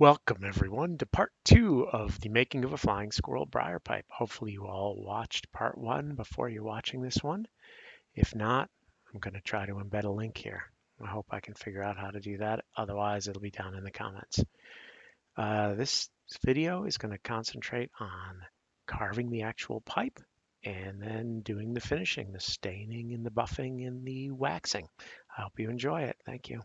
Welcome everyone to part two of the making of a flying squirrel briar pipe. Hopefully you all watched part one before you're watching this one. If not, I'm going to try to embed a link here. I hope I can figure out how to do that. Otherwise, it'll be down in the comments. This video is going to concentrate on carving the actual pipe and then doing the finishing, the staining and the buffing and the waxing. I hope you enjoy it. Thank you.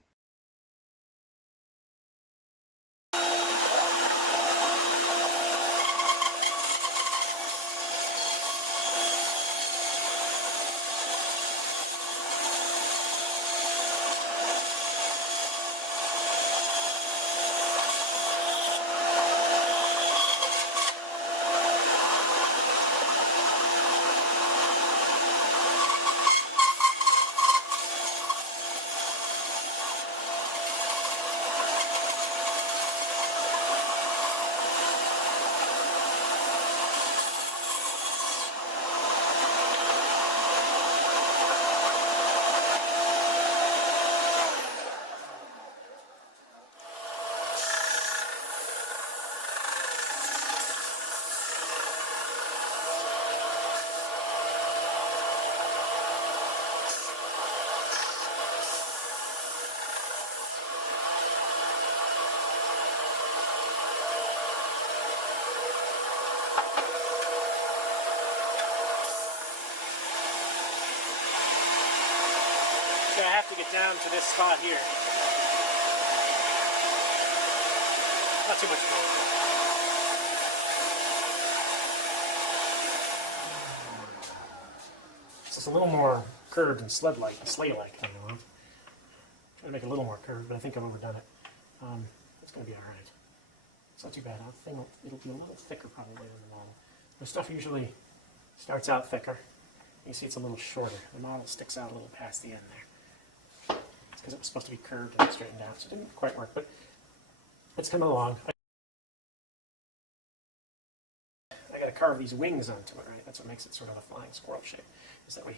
So I have to get down to this spot here. Not too much more. So it's a little more curved and sleigh-like kind of one. Trying to make it a little more curved, but I think I've overdone it. It's going to be all right. It's not too bad. I think it'll be a little thicker probably than the model. The stuff usually starts out thicker. You see it's a little shorter. The model sticks out a little past the end there. It's because it was supposed to be curved and straightened out, so it didn't quite work, but it's coming along. I got to carve these wings onto it, right? That's what makes it sort of a flying squirrel shape, is that we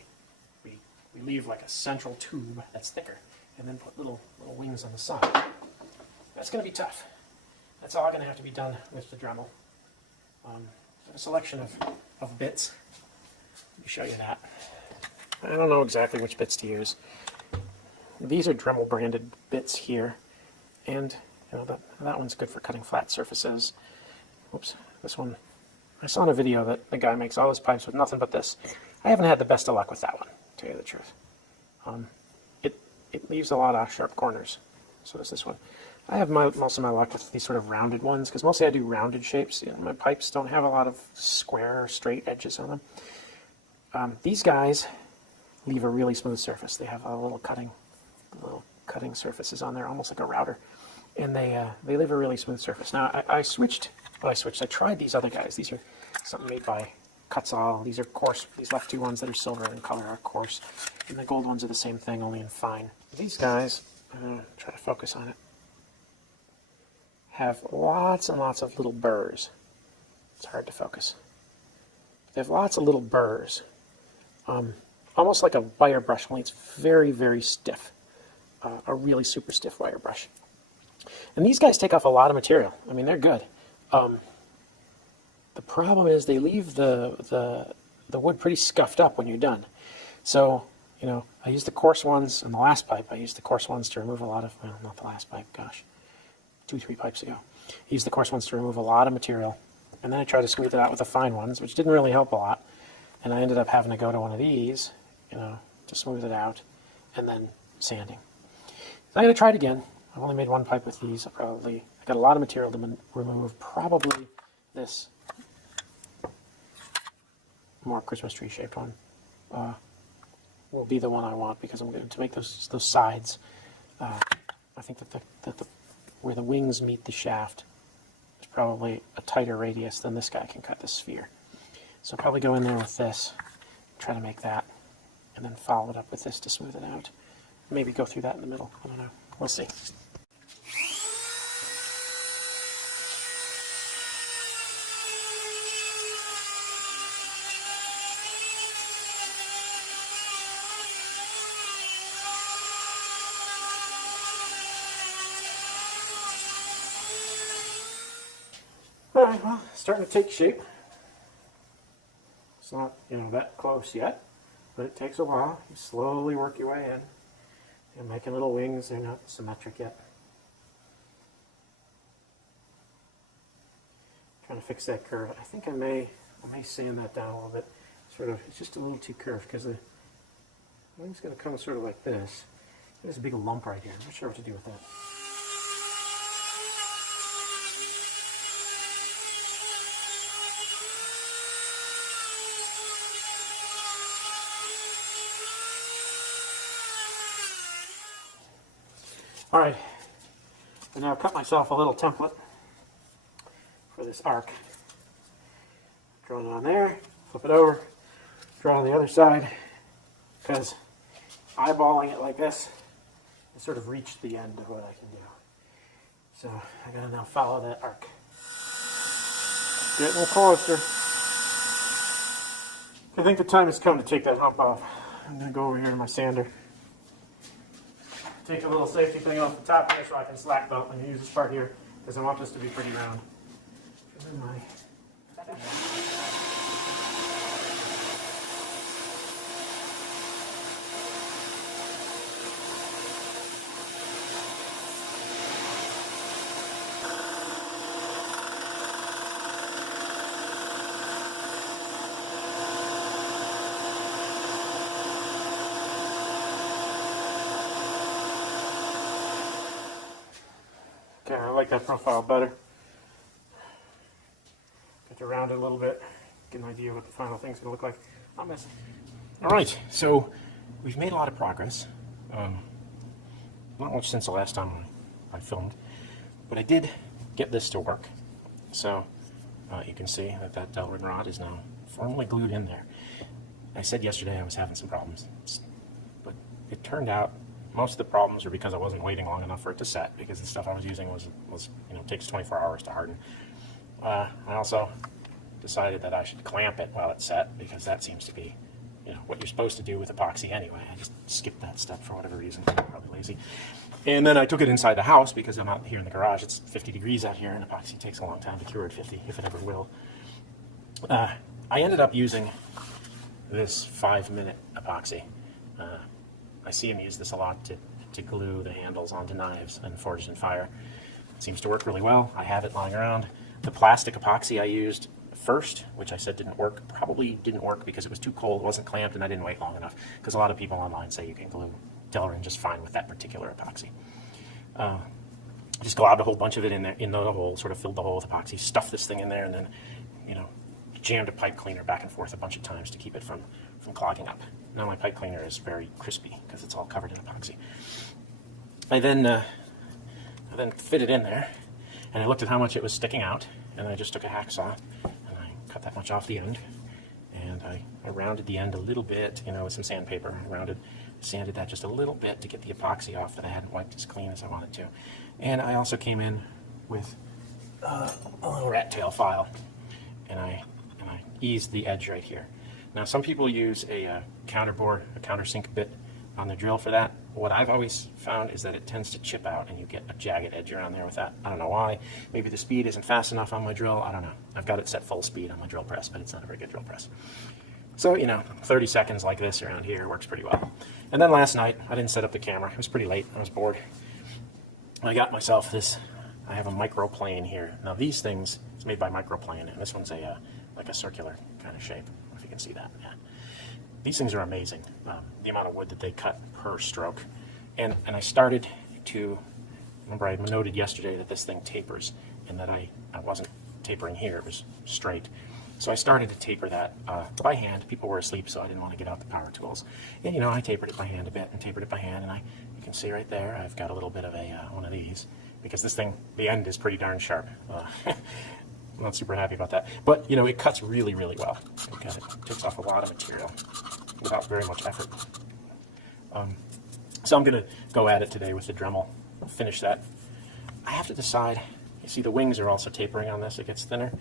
leave like a central tube that's thicker, and then put little wings on the side. That's going to be tough. That's all going to have to be done with the Dremel. A selection of bits. Let me show you that. I don't know exactly which bits to use. These are Dremel branded bits here, and you know that one's good for cutting flat surfaces. Oops, this one. I saw in a video that the guy makes all his pipes with nothing but this. I haven't had the best of luck with that one, to tell you the truth. It leaves a lot of sharp corners. So does this one. I have most of my luck with these sort of rounded ones, because mostly I do rounded shapes. You know, my pipes don't have a lot of square or straight edges on them. These guys leave a really smooth surface. They have a little cutting surfaces on there, almost like a router, and they leave a really smooth surface. Now I tried these other guys. These are something made by Kutzall. These are coarse. These left two ones that are silver in color are coarse, and the gold ones are the same thing, only in fine. These guys, try to focus on it, have lots and lots of little burrs. It's hard to focus. They have lots of little burrs, almost like a wire brush, only it's very, very stiff. A really super stiff wire brush. And these guys take off a lot of material. I mean, they're good. The problem is they leave the wood pretty scuffed up when you're done. So, you know, I used the coarse ones in the last pipe. I used the coarse ones to remove a lot of, well, not the last pipe, gosh, 2-3 pipes ago. I used the coarse ones to remove a lot of material. And then I tried to smooth it out with the fine ones, which didn't really help a lot. And I ended up having to go to one of these, you know, to smooth it out, and then sanding. So I'm going to try it again. I've only made one pipe with these. I got a lot of material to remove. Probably this more Christmas tree shaped one will be the one I want, because I'm going to make those sides. I think that where the wings meet the shaft is probably a tighter radius than this guy can cut this sphere. So I'll probably go in there with this, try to make that, and then follow it up with this to smooth it out. Maybe go through that in the middle. I don't know. We'll see. Well, starting to take shape. It's not, that close yet, but it takes a while. You slowly work your way in. You're making little wings. They're not symmetric yet. Trying to fix that curve. I think I may sand that down a little bit. Sort of, it's just a little too curved because the wing's going to come sort of like this. There's a big lump right here. I'm not sure what to do with that. All right, I now cut myself a little template for this arc. Draw it on there, flip it over, draw on the other side, because eyeballing it like this, I sort of reached the end of what I can do. So I gotta now follow that arc. Getting closer. I think the time has come to take that hump off. I'm gonna go over here to my sander. Take a little safety thing off the top here so I can slack belt and use this part here because I want this to be pretty round. Okay, I like that profile better. Got to round it a little bit, get an idea of what the final thing's going to look like. Not messing. All right, so we've made a lot of progress. Not much since the last time I filmed, but I did get this to work. So you can see that Delrin rod is now firmly glued in there. I said yesterday I was having some problems, but it turned out most of the problems are because I wasn't waiting long enough for it to set, because the stuff I was using was takes 24 hours to harden. I also decided that I should clamp it while it's set, because that seems to be what you're supposed to do with epoxy anyway. I just skipped that step for whatever reason. I'm probably lazy. And then I took it inside the house because I'm out here in the garage. It's 50 degrees out here, and epoxy takes a long time to cure at 50, if it ever will. I ended up using this 5-minute epoxy. I see him use this a lot to glue the handles onto knives and forged in fire. It seems to work really well. I have it lying around. The plastic epoxy I used first, which I said didn't work, probably didn't work because it was too cold, wasn't clamped, and I didn't wait long enough, because a lot of people online say you can glue Delrin just fine with that particular epoxy. Just globbed a whole bunch of it in there, in the hole, sort of filled the hole with epoxy, stuffed this thing in there, and then jammed a pipe cleaner back and forth a bunch of times to keep it from clogging up. Now my pipe cleaner is very crispy because it's all covered in epoxy. I then fit it in there, and I looked at how much it was sticking out, and I just took a hacksaw and I cut that much off the end, and I rounded the end a little bit, with some sandpaper. Sanded that just a little bit to get the epoxy off that I hadn't wiped as clean as I wanted to. And I also came in with a little rat tail file, and I eased the edge right here. Now, some people use a countersink bit on the drill for that. What I've always found is that it tends to chip out and you get a jagged edge around there with that. I don't know why. Maybe the speed isn't fast enough on my drill. I don't know. I've got it set full speed on my drill press, but it's not a very good drill press. So, 30 seconds like this around here works pretty well. And then last night, I didn't set up the camera. It was pretty late. I was bored. I got myself this. I have a Microplane here. Now, these things, it's made by Microplane, and this one's like a circular kind of shape, if you can see that. Yeah. These things are amazing, the amount of wood that they cut per stroke. And I started to, remember I noted yesterday that this thing tapers, and that I wasn't tapering here, it was straight. So I started to taper that by hand. People were asleep, so I didn't want to get out the power tools. And I tapered it by hand a bit, and tapered it by hand, and you can see right there, I've got a little bit of one of these, because this thing, the end is pretty darn sharp. I'm not super happy about that. But, it cuts really, really well. Look at it. It takes off a lot of material without very much effort. So I'm going to go at it today with the Dremel. I'll finish that. I have to decide. You see the wings are also tapering on this. It gets thinner.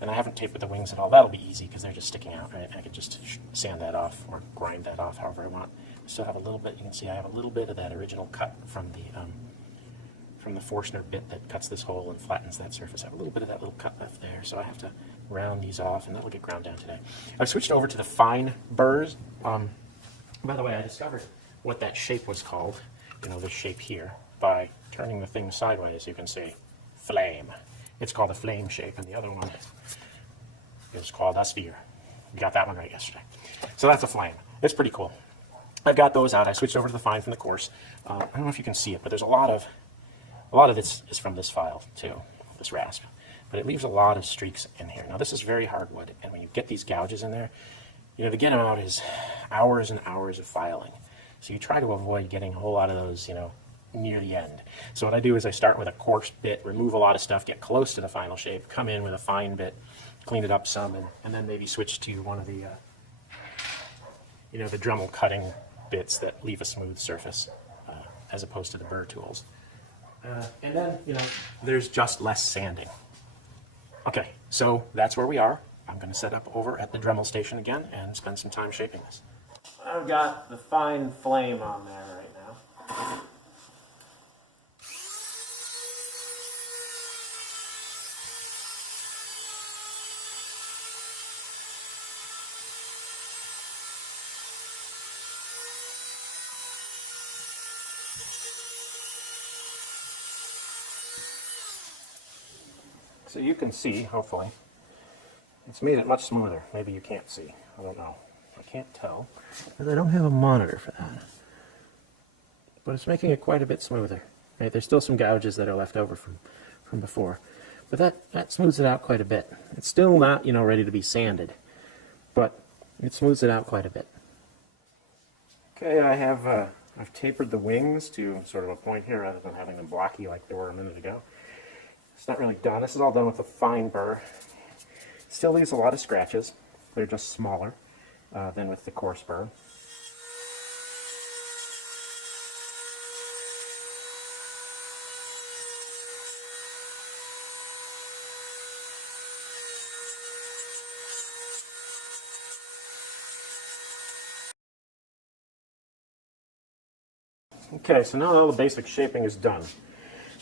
And I haven't tapered the wings at all. That'll be easy because they're just sticking out. Right? I can just sand that off or grind that off however I want. I still have a little bit. You can see I have a little bit of that original cut from from the Forstner bit that cuts this hole and flattens that surface. I have a little bit of that little cut left there, so I have to round these off, and that'll get ground down today. I've switched over to the fine burrs. By the way, I discovered what that shape was called, you know, this shape here, by turning the thing sideways. You can see flame. It's called a flame shape, and the other one is called a sphere. You got that one right yesterday. So that's a flame. It's pretty cool. I've got those out. I switched over to the fine from the course. I don't know if you can see it, but there's a lot of this is from this file too, this rasp. But it leaves a lot of streaks in here. Now this is very hardwood, and when you get these gouges in there, you know, to get them out is hours and hours of filing. So you try to avoid getting a whole lot of those, you know, near the end. So what I do is I start with a coarse bit, remove a lot of stuff, get close to the final shape, come in with a fine bit, clean it up some, and then maybe switch to one of the, you know, the Dremel cutting bits that leave a smooth surface, as opposed to the burr tools. And then, you know, there's just less sanding. Okay, so that's where we are. I'm going to set up over at the Dremel station again and spend some time shaping this. I've got the fine flame on there right now. So you can see, hopefully, it's made it much smoother. Maybe you can't see. I don't know. I can't tell, because I don't have a monitor for that. But it's making it quite a bit smoother. Right? There's still some gouges that are left over from before. But that smooths it out quite a bit. It's still not, you know, ready to be sanded, but it smooths it out quite a bit. Okay, I've tapered the wings to sort of a point here rather than having them blocky like they were a minute ago. It's not really done. This is all done with a fine burr. Still leaves a lot of scratches. They're just smaller than with the coarse burr. Okay, so now all the basic shaping is done.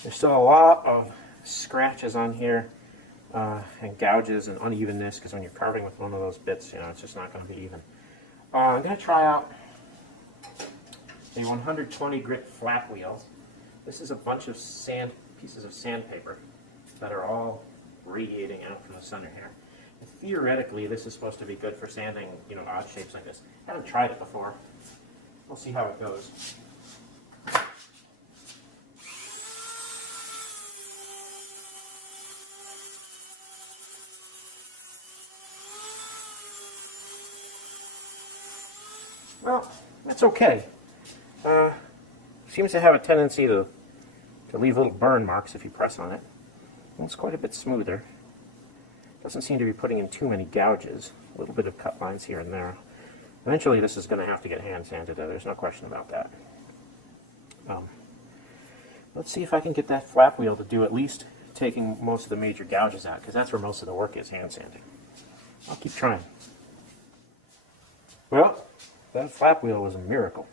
There's still a lot of scratches on here and gouges and unevenness, because when you're carving with one of those bits, you know, it's just not going to be even. I'm going to try out a 120 grit flat wheel. This is a bunch of pieces of sandpaper that are all radiating out from the center here. And theoretically, this is supposed to be good for sanding, you know, odd shapes like this. I haven't tried it before. We'll see how it goes. Well, that's okay. Seems to have a tendency to leave little burn marks if you press on it. And it's quite a bit smoother. Doesn't seem to be putting in too many gouges. A little bit of cut lines here and there. Eventually this is going to have to get hand sanded. There's no question about that. Let's see if I can get that flap wheel to do at least taking most of the major gouges out, because that's where most of the work is, hand sanding. I'll keep trying. Well, that flap wheel was a miracle.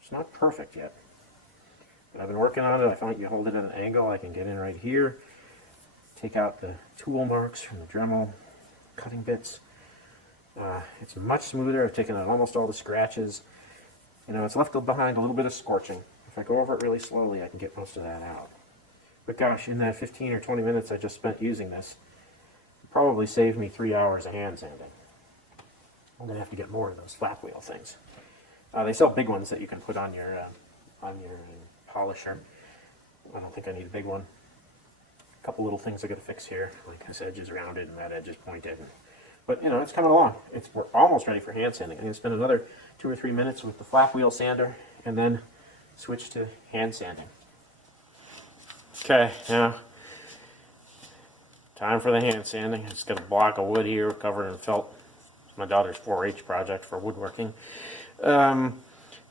It's not perfect yet, but I've been working on it. I find you hold it at an angle, I can get in right here, take out the tool marks from the Dremel cutting bits. It's much smoother. I've taken out almost all the scratches. You know, it's left behind a little bit of scorching. If I go over it really slowly, I can get most of that out. But gosh, in that 15 or 20 minutes I just spent using this, it probably saved me 3 hours of hand sanding. I'm going to have to get more of those flap wheel things. They sell big ones that you can put on your polisher. I don't think I need a big one. A couple little things I got to fix here, like this edge is rounded and that edge is pointed. But you know, it's coming along. We're almost ready for hand sanding. I'm going to spend another 2 or 3 minutes with the flap wheel sander and then switch to hand sanding. Okay, now time for the hand sanding. I just got a block of wood here covered in felt. My daughter's 4-H project for woodworking. I'm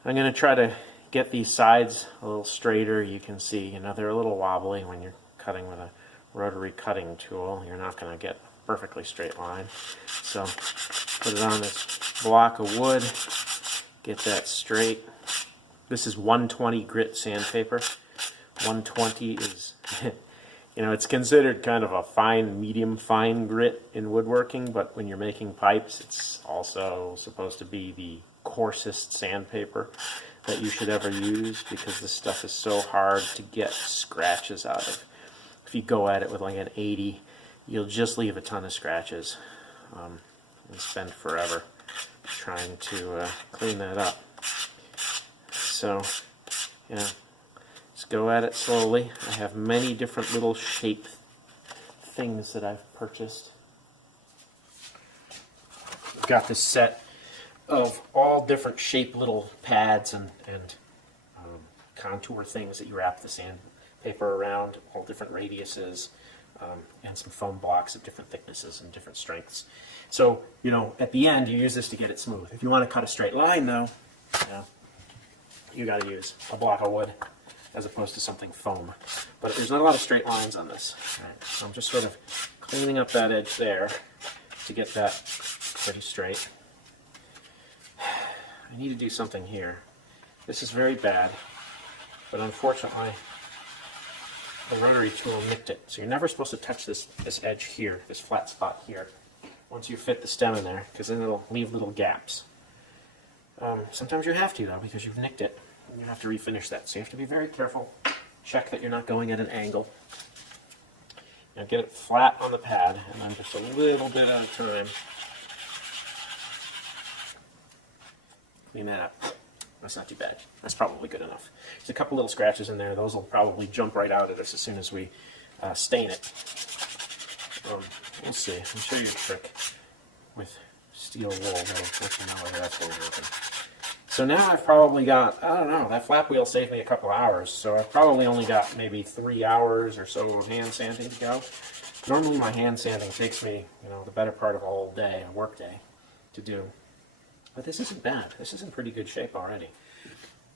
going to try to get these sides a little straighter. You can see, you know, they're a little wobbly when you're cutting with a rotary cutting tool. You're not going to get a perfectly straight line. So put it on this block of wood, get that straight. This is 120 grit sandpaper. 120 is, it's considered kind of a fine, medium fine grit in woodworking, but when you're making pipes, it's also supposed to be the coarsest sandpaper that you should ever use, because this stuff is so hard to get scratches out of. If you go at it with like an 80, you'll just leave a ton of scratches and spend forever trying to clean that up. So, just go at it slowly. I have many different little shape things that I've purchased. I've got this set of all different shaped little pads and contour things that you wrap the sandpaper around, all different radiuses, and some foam blocks of different thicknesses and different strengths. So, at the end, you use this to get it smooth. If you want to cut a straight line, though, you got to use a block of wood as opposed to something foam. But there's not a lot of straight lines on this. Right, so I'm just sort of cleaning up that edge there to get that pretty straight. I need to do something here. This is very bad, but unfortunately the rotary tool nicked it. So you're never supposed to touch this edge here, this flat spot here, once you fit the stem in there, because then it'll leave little gaps. Sometimes you have to, though, because you've nicked it, and you have to refinish that. So you have to be very careful. Check that you're not going at an angle. Now get it flat on the pad, and then just a little bit at a time. Clean that up. That's not too bad. That's probably good enough. There's a couple little scratches in there. Those will probably jump right out at us as soon as we stain it. We'll see. I'll show you a trick with steel wool that'll let you know whether that's going to work. So now I've probably got, I don't know, that flap wheel saved me a couple hours, so I've probably only got maybe 3 hours or so of hand sanding to go. Normally my hand sanding takes me, the better part of a whole day, a work day, to do. But this isn't bad. This is in pretty good shape already.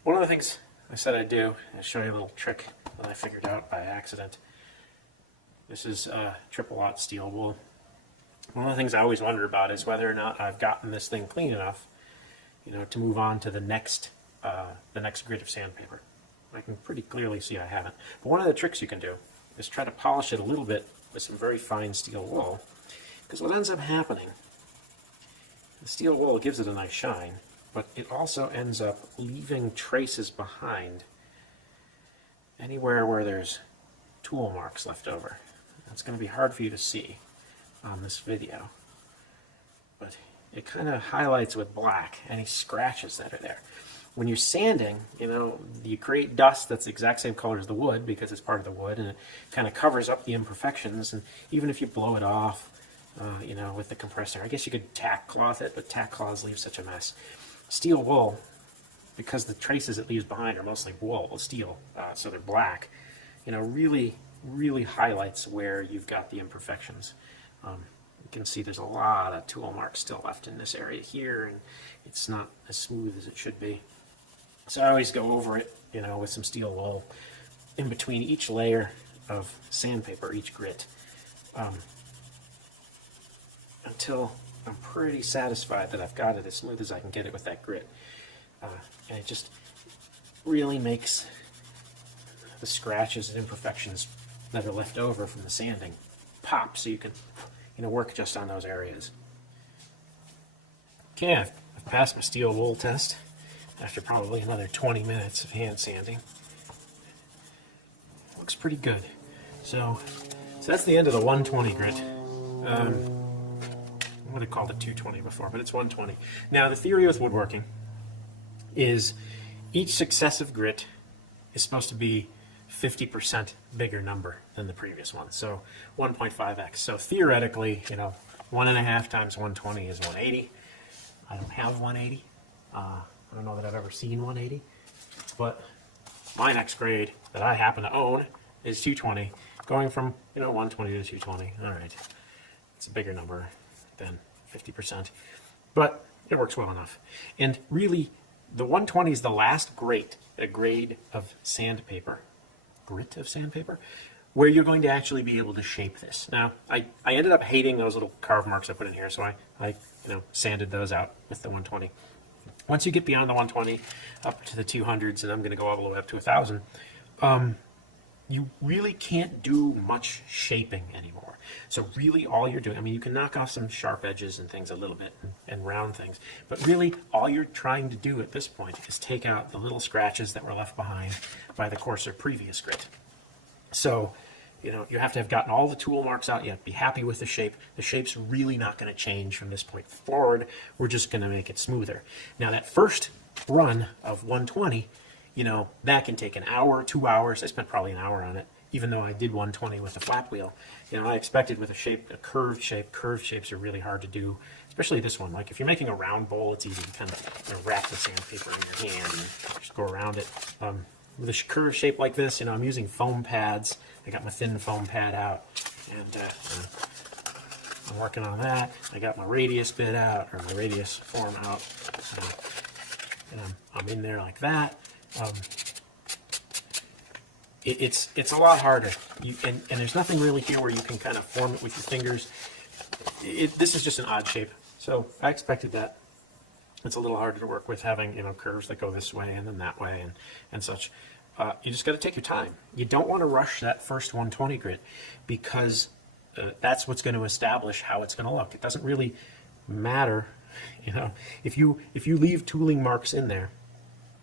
One of the things I said I'd do, I'll show you a little trick that I figured out by accident. This is triple aught steel wool. One of the things I always wonder about is whether or not I've gotten this thing clean enough, to move on to the next grit of sandpaper. I can pretty clearly see I haven't. But one of the tricks you can do is try to polish it a little bit with some very fine steel wool, because what ends up happening, the steel wool gives it a nice shine, but it also ends up leaving traces behind anywhere where there's tool marks left over. It's going to be hard for you to see on this video, but it kind of highlights with black any scratches that are there. When you're sanding, you create dust that's the exact same color as the wood because it's part of the wood, and it kind of covers up the imperfections, and even if you blow it off, with the compressor. I guess you could tack cloth it, but tack cloths leave such a mess. Steel wool, because the traces it leaves behind are mostly steel, so they're black, really, really highlights where you've got the imperfections. You can see there's a lot of tool marks still left in this area here, and it's not as smooth as it should be. So I always go over it, with some steel wool in between each layer of sandpaper, each grit. Until I'm pretty satisfied that I've got it as smooth as I can get it with that grit. And it just really makes the scratches and imperfections that are left over from the sanding pop, so you can work just on those areas. Okay, I've passed my steel wool test after probably another 20 minutes of hand sanding. Looks pretty good. So that's the end of the 120 grit. I would have called it 220 before, but it's 120. Now, the theory with woodworking is each successive grit is supposed to be 50% bigger number than the previous one, so 1.5x. So theoretically, 1.5 times 120 is 180. I don't have 180. I don't know that I've ever seen 180, but my next grade that I happen to own is 220, going from 120 to 220. All right, it's a bigger number than 50%, but it works well enough. And really, the 120 is the last grade of sandpaper, where you're going to actually be able to shape this. Now, I ended up hating those little carve marks I put in here, so I sanded those out with the 120. Once you get beyond the 120, up to the 200s, and I'm going to go all the way up to 1,000, you really can't do much shaping anymore. So really all you're doing, I mean, you can knock off some sharp edges and things a little bit and round things, but really all you're trying to do at this point is take out the little scratches that were left behind by the coarser previous grit. So, you know, you have to have gotten all the tool marks out. You have to be happy with the shape. The shape's really not going to change from this point forward. We're just going to make it smoother. Now that first run of 120, you know, that can take an hour, 2 hours. I spent probably an hour on it, even though I did 120 with a flap wheel. You know, I expected with a curved shapes are really hard to do, especially this one. Like if you're making a round bowl, it's easy to kind of, you know, wrap the sandpaper in your hand and just go around it. With a curved shape like this, you know, I'm using foam pads. I got my thin foam pad out, and I'm working on that. I got my radius bit out, or my radius form out, and I'm in there like that. It's a lot harder, and there's nothing really here where you can kind of form it with your fingers. This is just an odd shape, so I expected that. It's a little harder to work with having, you know, curves that go this way and then that way and such. You just got to take your time. You don't want to rush that first 120 grit because that's what's going to establish how it's going to look. It doesn't really matter, you know, if you leave tooling marks in there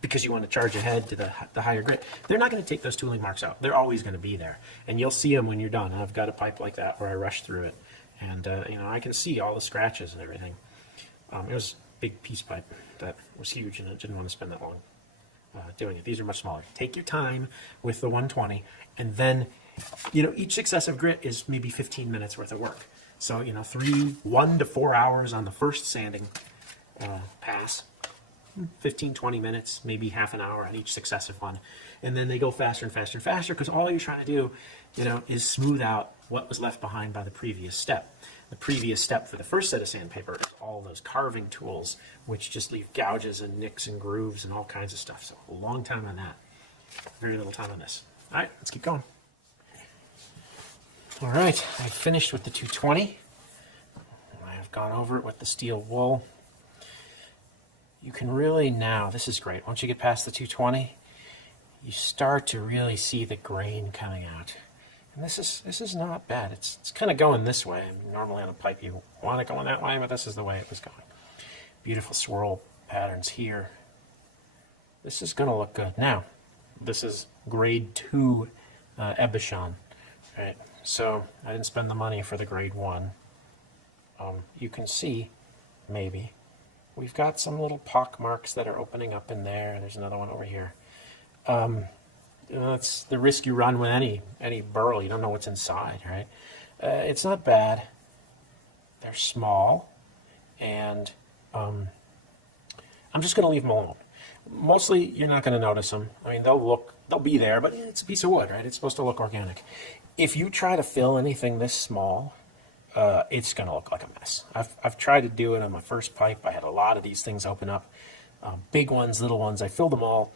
because you want to charge ahead to the higher grit, they're not going to take those tooling marks out. They're always going to be there, and you'll see them when you're done. I've got a pipe like that where I rush through it, and you know, I can see all the scratches and everything. It was a big piece pipe that was huge, and I didn't want to spend that long doing it. These are much smaller. Take your time with the 120, and then, you know, each successive grit is maybe 15 minutes worth of work. So, you know, 1 to 4 hours on the first sanding pass, 15, 20 minutes, maybe half an hour on each successive one. And then they go faster and faster and faster because all you're trying to do, you know, is smooth out what was left behind by the previous step. The previous step for the first set of sandpaper is all those carving tools, which just leave gouges and nicks and grooves and all kinds of stuff. So a long time on that. Very little time on this. All right, let's keep going. All right, I finished with the 220. I have gone over it with the steel wool. You can really now, this is great. Once you get past the 220, you start to really see the grain coming out. And this is not bad. It's kind of going this way. Normally on a pipe you want it going that way, but this is the way it was going. Beautiful swirl patterns here. This is going to look good. Now, this is grade 2 Ebichon. Right? So I didn't spend the money for the grade 1. You can see, maybe, we've got some little pock marks that are opening up in there. There's another one over here. That's the risk you run with any burl. You don't know what's inside, right? It's not bad. They're small, and I'm just going to leave them alone. Mostly, you're not going to notice them. I mean, they'll be there, but it's a piece of wood, right? It's supposed to look organic. If you try to fill anything this small, it's going to look like a mess. I've tried to do it on my first pipe. I had a lot of these things open up, big ones, little ones. I filled them all.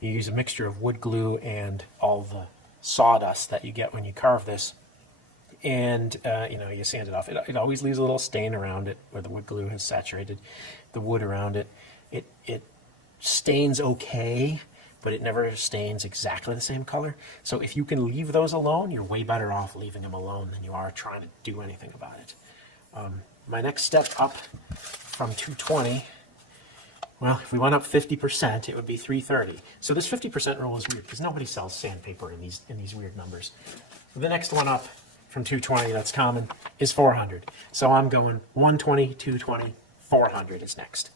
You use a mixture of wood glue and all the sawdust that you get when you carve this, and you know, you sand it off. It always leaves a little stain around it where the wood glue has saturated the wood around it. It stains okay, but it never stains exactly the same color. So if you can leave those alone, you're way better off leaving them alone than you are trying to do anything about it. My next step up from 220. Well, if we went up 50%, it would be 330. So this 50% rule is weird because nobody sells sandpaper in these weird numbers. The next one up from 220 that's common is 400. So I'm going 120, 220, 400 is next.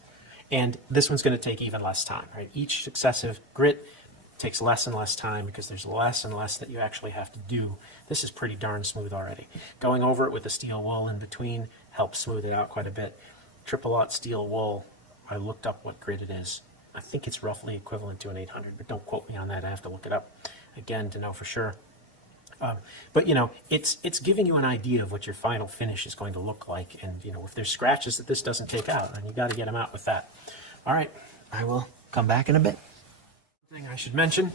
And this one's going to take even less time, right? Each successive grit takes less and less time because there's less and less that you actually have to do. This is pretty darn smooth already. Going over it with the steel wool in between helps smooth it out quite a bit. Triple-aught steel wool, I looked up what grit it is. I think it's roughly equivalent to an 800, but don't quote me on that. I have to look it up again to know for sure. But you know, it's giving you an idea of what your final finish is going to look like, and you know, if there's scratches that this doesn't take out, then you got to get them out with that. All right, I will come back in a bit. Thing I should mention: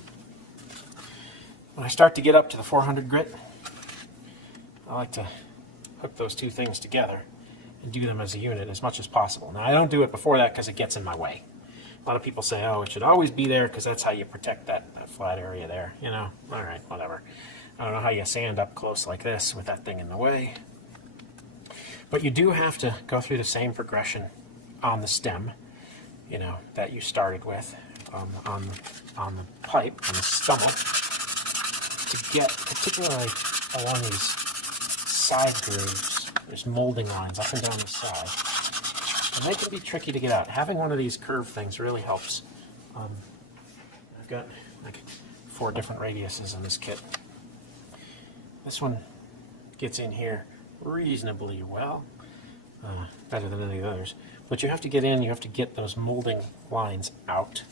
when I start to get up to the 400 grit, I like to hook those two things together and do them as a unit as much as possible. Now, I don't do it before that because it gets in my way. A lot of people say, oh, it should always be there because that's how you protect that that flat area there, you know. All right, whatever. I don't know how you sand up close like this with that thing in the way. But you do have to go through the same progression on the stem, you know, that you started with on the pipe, on the stummel, to get, particularly along these side grooves, there's molding lines up and down the side. And they can be tricky to get out. Having one of these curved things really helps. I've got like 4 different radiuses in this kit. This one gets in here reasonably well, better than any of the others. But you have to get in, you have to get those molding lines out.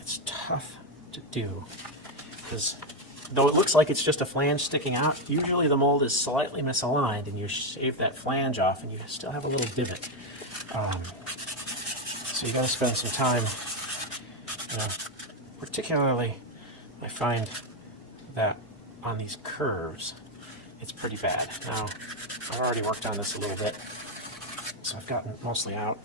It's tough to do, because though it looks like it's just a flange sticking out, usually the mold is slightly misaligned, and you shave that flange off and you still have a little divot. So you got to spend some time, you know, particularly I find that on these curves it's pretty bad. Now I've already worked on this a little bit, so I've gotten it mostly out.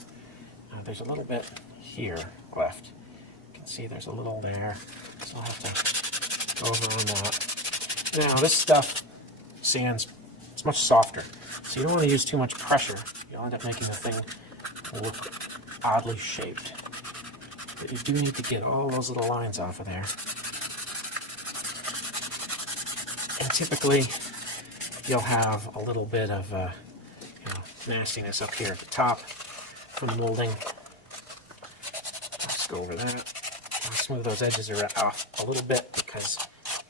There's a little bit here left. You can see there's a little there, so I'll have to go over on that. Now this stuff sands, it's much softer, so you don't want to use too much pressure. You'll end up making the thing look oddly shaped. But you do need to get all those little lines off of there. And typically you'll have a little bit of you know, nastiness up here at the top from the molding. Let's go over that. I'll smooth those edges off a little bit, because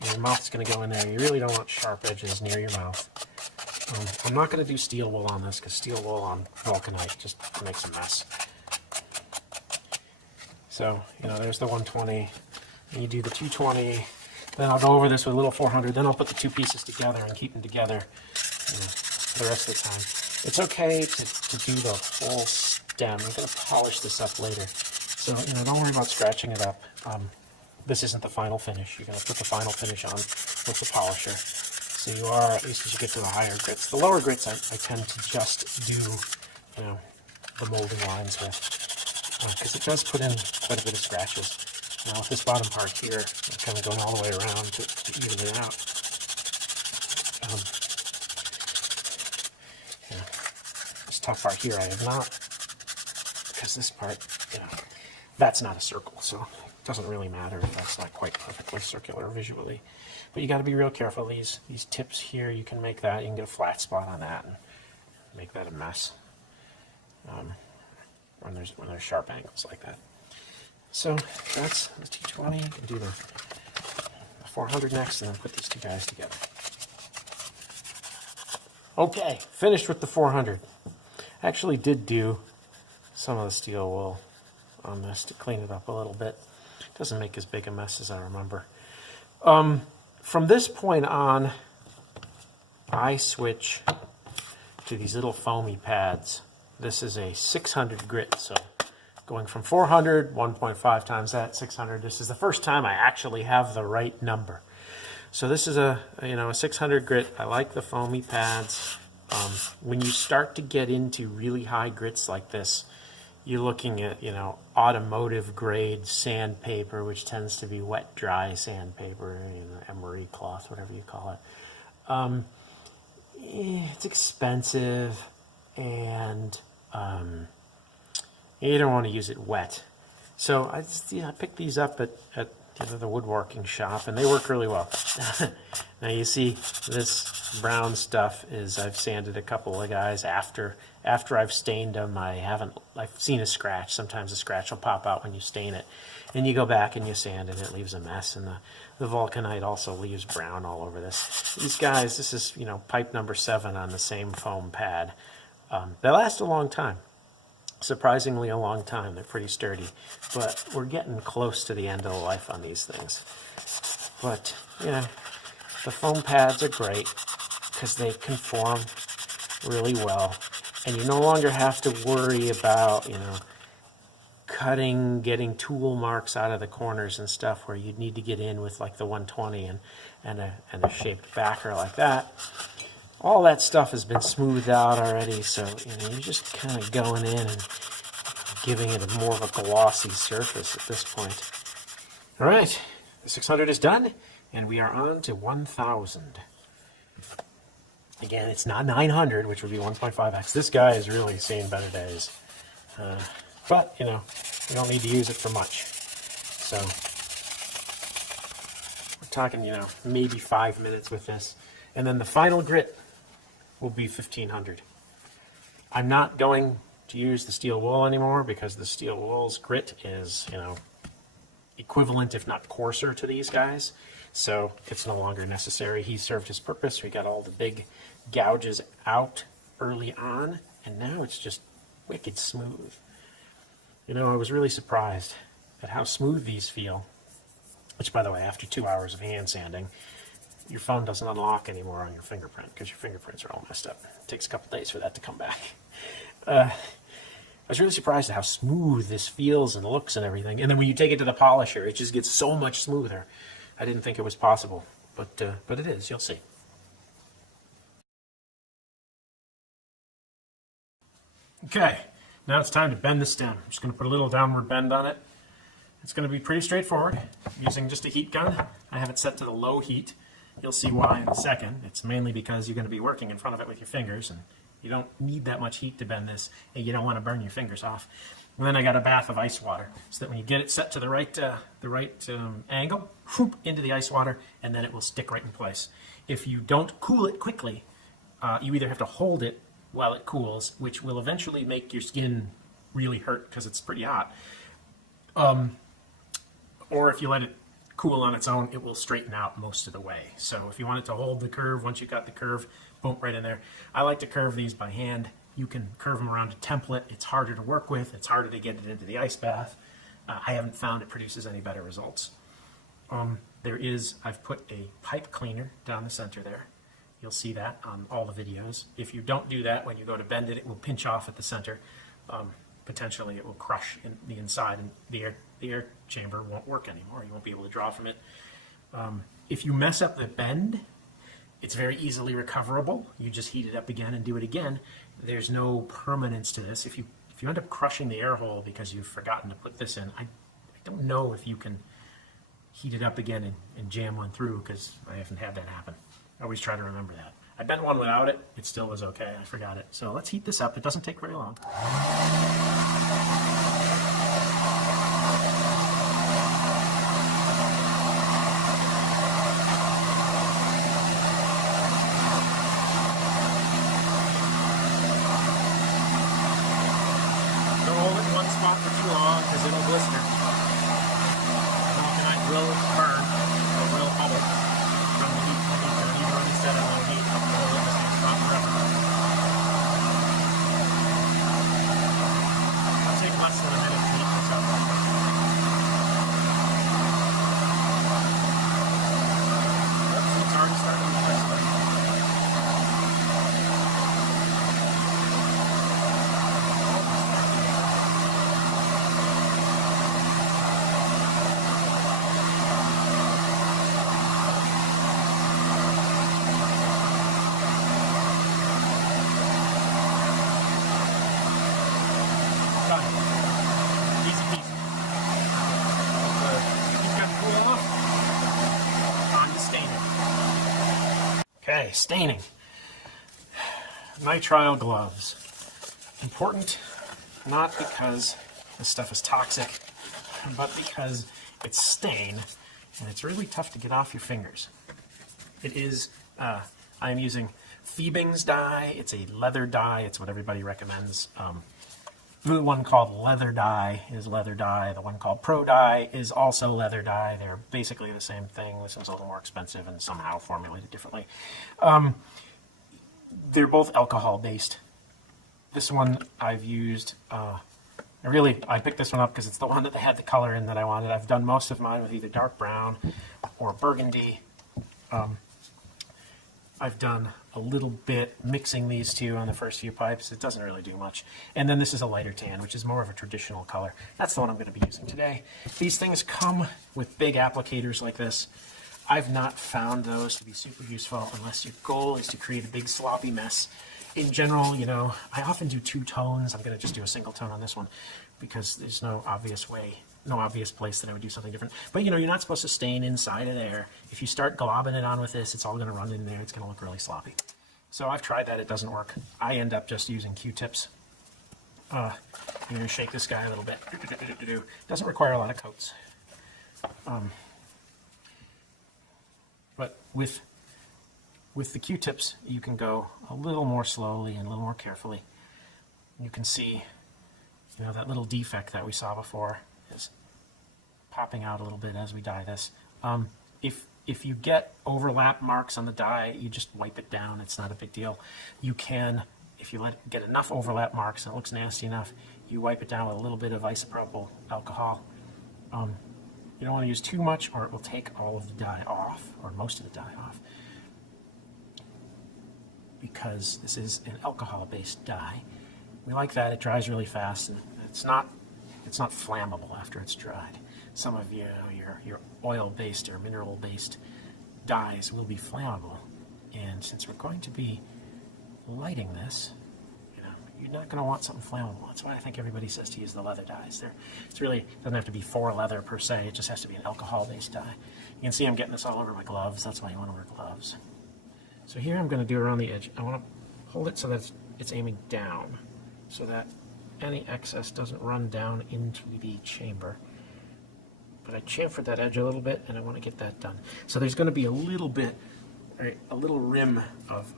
your mouth's going to go in there. You really don't want sharp edges near your mouth. I'm not going to do steel wool on this, because steel wool on vulcanite just makes a mess. So, you know, there's the 120, and you do the 220, then I'll go over this with a little 400, then I'll put the 2 pieces together and keep them together, you know, for the rest of the time. It's okay to do the whole stem. I'm going to polish this up later. So, you know, don't worry about scratching it up. This isn't the final finish. You're going to put the final finish on with the polisher. So you are, at least as you get to the higher grits. The lower grits I tend to just do, you know, the molding lines with, because it does put in quite a bit of scratches. Now with this bottom part here, I'm kind of going all the way around to even it out. Yeah, this top part here I have not, because this part, you know, that's not a circle, so it doesn't really matter if that's not quite perfectly circular visually. But you got to be real careful. These tips here, you can make that, you can get a flat spot on that and make that a mess when there's sharp angles like that. So that's the T20. You can do the 400 next, and then put these 2 guys together. Okay, finished with the 400. Actually did do some of the steel wool on this to clean it up a little bit. It doesn't make as big a mess as I remember. From this point on, I switch to these little foamy pads. This is a 600 grit, so going from 400, 1.5 times that, 600. This is the first time I actually have the right number. So this is a 600 grit. I like the foamy pads. When you start to get into really high grits like this, you're looking at, you know, automotive grade sandpaper, which tends to be wet dry sandpaper, you know, emery cloth, whatever you call it. It's expensive, and you don't want to use it wet. So I picked these up at the woodworking shop, and they work really well. Now you see this brown stuff is, I've sanded a couple of guys after I've stained them. I've seen a scratch. Sometimes a scratch will pop out when you stain it, and you go back and you sand and it leaves a mess. And the vulcanite also leaves brown all over this. These guys, this is, you know, pipe number 7 on the same foam pad. They last a long time. Surprisingly a long time. They're pretty sturdy, but we're getting close to the end of the life on these things. But, you know, the foam pads are great because they conform really well, and you no longer have to worry about, you know, cutting, getting tool marks out of the corners and stuff where you'd need to get in with like the 120 and a shaped backer like that. All that stuff has been smoothed out already, so, you know, you're just kind of going in and giving it more of a glossy surface at this point. All right, The 600 is done, and we are on to 1,000. Again, it's not 900, which would be 1.5x. This guy is really seeing better days. But, you know, we don't need to use it for much. So, we're talking, you know, maybe 5 minutes with this. And then the final grit will be 1,500. I'm not going to use the steel wool anymore because the steel wool's grit is, you know, equivalent, if not coarser, to these guys. So it's no longer necessary. He served his purpose. We got all the big gouges out early on, and now it's just wicked smooth. You know, I was really surprised at how smooth these feel, which, by the way, after 2 hours of hand sanding, your phone doesn't unlock anymore on your fingerprint because your fingerprints are all messed up. It takes a couple days for that to come back. I was really surprised at how smooth this feels and looks and everything. And then when you take it to the polisher, it just gets so much smoother. I didn't think it was possible, but it is. You'll see. Okay, now it's time to bend the stem. I'm just going to put a little downward bend on it. It's going to be pretty straightforward. I'm using just a heat gun. I have it set to the low heat. You'll see why in a second. It's mainly because you're going to be working in front of it with your fingers, and you don't need that much heat to bend this, and you don't want to burn your fingers off. And then I got a bath of ice water, so that when you get it set to the right angle, whoop, into the ice water, and then it will stick right in place. If you don't cool it quickly, you either have to hold it while it cools, which will eventually make your skin really hurt because it's pretty hot. Or if you let it cool on its own, it will straighten out most of the way. So if you want it to hold the curve, once you've got the curve, boom, right in there. I like to curve these by hand. You can curve them around a template. It's harder to work with. It's harder to get it into the ice bath. I haven't found it produces any better results. I've put a pipe cleaner down the center there. You'll see that on all the videos. If you don't do that, when you go to bend it, it will pinch off at the center. Potentially it will crush in the inside, and the air chamber won't work anymore. You won't be able to draw from it. If you mess up the bend, it's very easily recoverable. You just heat it up again and do it again. There's no permanence to this. If you end up crushing the air hole because you've forgotten to put this in, I don't know if you can heat it up again and jam one through, because I haven't had that happen. I always try to remember that. I bent one without it. It still was okay. I forgot it. So let's heat this up. It doesn't take very long. Don't hold it in one spot for too long because it'll blister. It will burn. It will bubble from the heat. Even when you set it on heat, hold it in the same spot forever. It'll take less than a minute to heat this up. Oops, it's already starting to blister. Okay, staining. Nitrile gloves. Important not because this stuff is toxic, but because it's stain, and it's really tough to get off your fingers. It is, I'm using Fiebing's dye. It's a leather dye. It's what everybody recommends. The one called leather dye is leather dye. The one called pro dye is also leather dye. They're basically the same thing. This one's a little more expensive and somehow formulated differently. They're both alcohol based. This one I've used, I picked this one up because it's the one that they had the color in that I wanted. I've done most of mine with either dark brown or burgundy. I've done a little bit mixing these two on the first few pipes. It doesn't really do much. And then this is a lighter tan, which is more of a traditional color. That's the one I'm going to be using today. These things come with big applicators like this. I've not found those to be super useful unless your goal is to create a big sloppy mess. In general, you know, I often do two tones. I'm going to just do a single tone on this one because there's no obvious way no obvious place that I would do something different. But you know, you're not supposed to stain inside of there. If you start globbing it on with this, it's all going to run in there. It's going to look really sloppy. So I've tried that. It doesn't work. I end up just using Q-tips. You're going to shake this guy a little bit. Doesn't require a lot of coats. But with the Q-tips, you can go a little more slowly and a little more carefully. You can see, you know, that little defect that we saw before is popping out a little bit as we dye this. If you get overlap marks on the dye, you just wipe it down. It's not a big deal. You can, if you get enough overlap marks and it looks nasty enough, you wipe it down with a little bit of isopropyl alcohol. You don't want to use too much or it will take all of the dye off, or most of the dye off, because this is an alcohol-based dye. We like that. It dries really fast, and it's not flammable after it's dried. Some of your oil-based or mineral-based dyes will be flammable, and since we're going to be lighting this, you know, you're not going to want something flammable. That's why I think everybody says to use the leather dyes. It doesn't have to be for leather per se. It just has to be an alcohol-based dye. You can see I'm getting this all over my gloves. That's why you want to wear gloves. So here I'm going to do around the edge. I want to hold it so that it's aiming down, so that any excess doesn't run down into the chamber. But I chamfered that edge a little bit, and I want to get that done. So there's going to be a little bit, a little rim of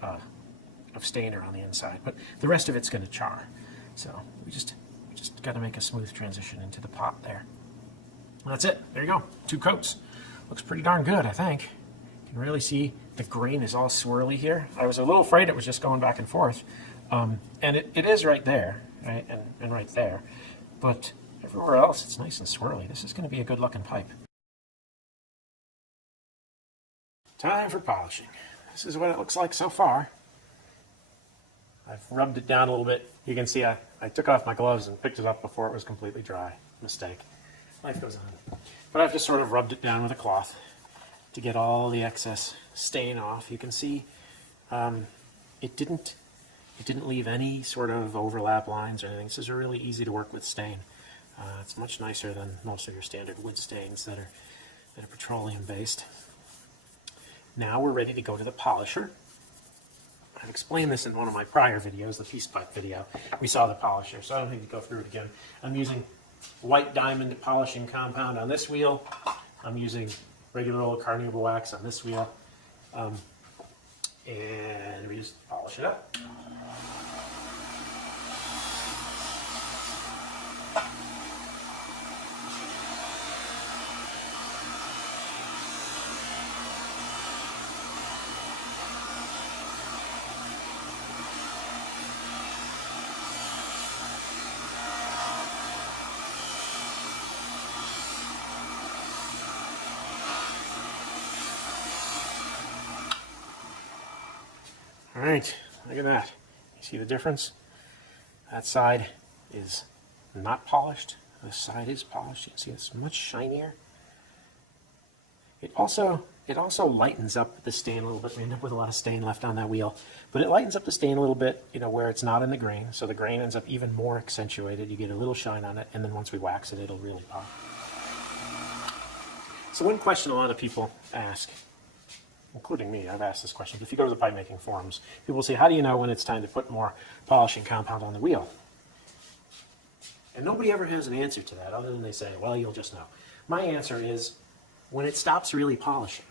stainer on the inside, but the rest of it's going to char. So we just got to make a smooth transition into the pot there. And that's it. There you go. 2 coats. Looks pretty darn good, I think. You can really see the grain is all swirly here. I was a little afraid it was just going back and forth. And it is right there, right, and right there. But everywhere else, it's nice and swirly. This is going to be a good looking pipe. Time for polishing. This is what it looks like so far. I've rubbed it down a little bit. You can see I took off my gloves and picked it up before it was completely dry. Mistake. Life goes on. But I've just sort of rubbed it down with a cloth to get all the excess stain off. You can see it didn't leave any sort of overlap lines or anything. This is really easy to work with stain. It's much nicer than most of your standard wood stains that are petroleum based. Now we're ready to go to the polisher. I've explained this in one of my prior videos, the piece pipe video. We saw the polisher, so I don't need to go through it again. I'm using white diamond polishing compound on this wheel. I'm using regular old carnauba wax on this wheel. And we just polish it up. All right, look at that. You see the difference? That side is not polished. This side is polished. You can see it's much shinier. It also lightens up the stain a little bit. We end up with a lot of stain left on that wheel, but it lightens up the stain a little bit, you know, where it's not in the grain. So the grain ends up even more accentuated. You get a little shine on it, and then once we wax it, it'll really pop. So one question a lot of people ask, including me, I've asked this question, but if you go to the pipe making forums, people say, how do you know when it's time to put more polishing compound on the wheel? And nobody ever has an answer to that other than they say, well, you'll just know. My answer is when it stops really polishing,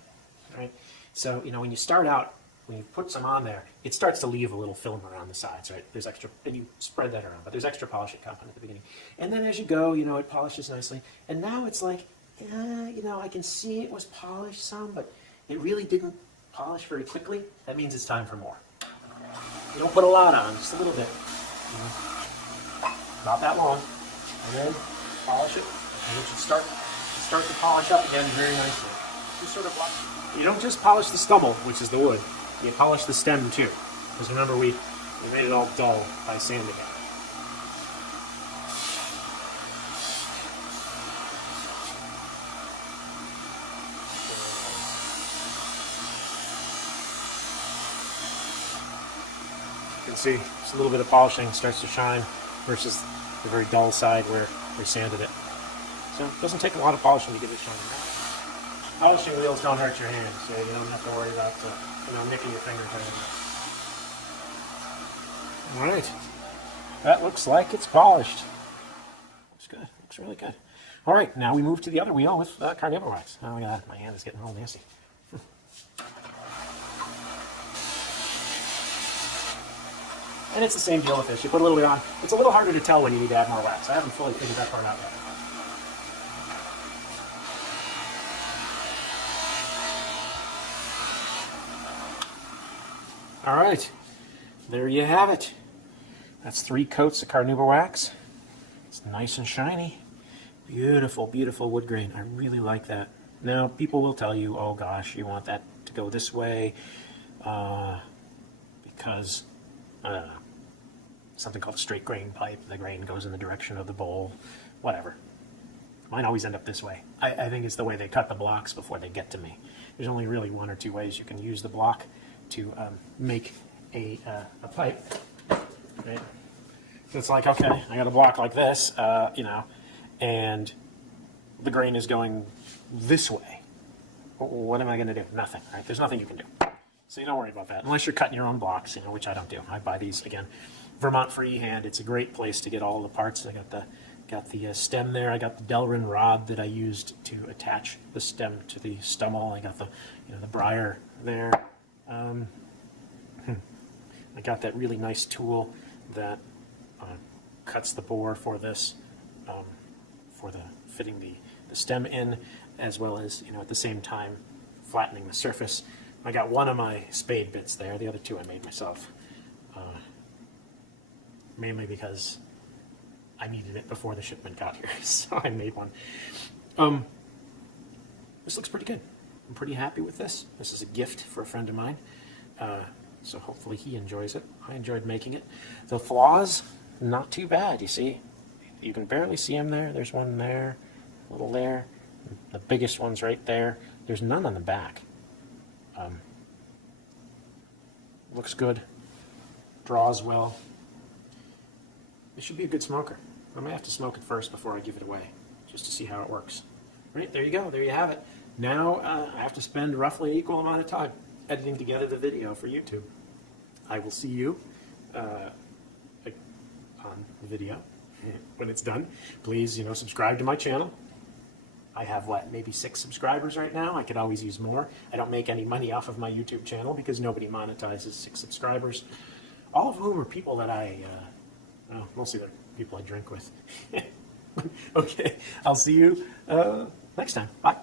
right? So, you know, when you start out, when you put some on there, it starts to leave a little film around the sides, right? There's extra, and you spread that around, but there's extra polishing compound at the beginning. And then as you go, you know, it polishes nicely. And now it's like, you know, I can see it was polished some, but it really didn't polish very quickly. That means it's time for more. You don't put a lot on, just a little bit. You know, not that long. And then polish it, and it should start to polish up again very nicely. Just sort of watch. You don't just polish the stummel, which is the wood. You polish the stem too. Because remember, we made it all dull by sanding it. You can see just a little bit of polishing starts to shine versus the very dull side where we sanded it. So it doesn't take a lot of polishing to get it shiny. Polishing wheels don't hurt your hands, so you don't have to worry about nicking your fingers or anything. All right, that looks like it's polished. Looks good. Looks really good. All right, now we move to the other wheel with carnauba wax. Oh, look at that. My hand is getting all nasty. And it's the same deal with this. You put a little bit on. It's a little harder to tell when you need to add more wax. I haven't fully figured that part out yet. All right, there you have it. That's 3 coats of carnauba wax. It's nice and shiny. Beautiful, beautiful wood grain. I really like that. Now, people will tell you, oh gosh, you want that to go this way because, I don't know, something called a straight grain pipe. The grain goes in the direction of the bowl, whatever. Mine always end up this way. I think it's the way they cut the blocks before they get to me. There's only really 1 or 2 ways you can use the block to make a pipe. Right? So it's like, okay, I got a block like this, and the grain is going this way. What am I going to do? Nothing, right? There's nothing you can do. So you don't worry about that, unless you're cutting your own blocks, which I don't do. I buy these, again, Vermont Freehand. It's a great place to get all the parts. I got the stem there. I got the Delrin rod that I used to attach the stem to the stummel. I got the Briar there. I got that really nice tool that cuts the bore for this, for fitting the stem in, as well as at the same time flattening the surface. I got one of my spade bits there. The other 2 I made myself, mainly because I needed it before the shipment got here, so I made one. This looks pretty good. I'm pretty happy with this. This is a gift for a friend of mine, so hopefully he enjoys it. I enjoyed making it. The flaws, not too bad. You see, you can barely see them there. There's one there, a little there. The biggest one's right there. There's none on the back. Looks good. Draws well. It should be a good smoker. I may have to smoke it first before I give it away, just to see how it works. Right, there you go. There you have it. Now I have to spend roughly an equal amount of time editing together the video for YouTube. I will see you on the video when it's done. Please, subscribe to my channel. I have, maybe 6 subscribers right now. I could always use more. I don't make any money off of my YouTube channel because nobody monetizes 6 subscribers. All of whom are people that mostly they're people I drink with. Okay, I'll see you next time. Bye.